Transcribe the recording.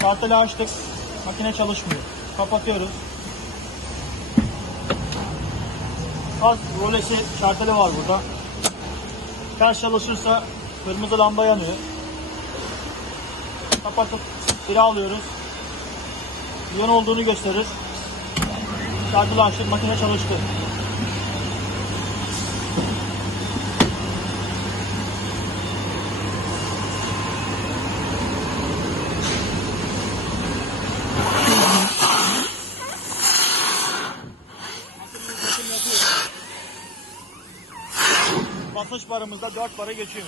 Şarteli açtık. Makine çalışmıyor. Kapatıyoruz. Gaz rolesi şarteli var burada. Ters çalışırsa kırmızı lamba yanıyor. Kapatıp biri alıyoruz. Yan olduğunu gösterir. Şarteli açtık. Makine çalıştı. Basınç barımızda 4 bara geçiyor.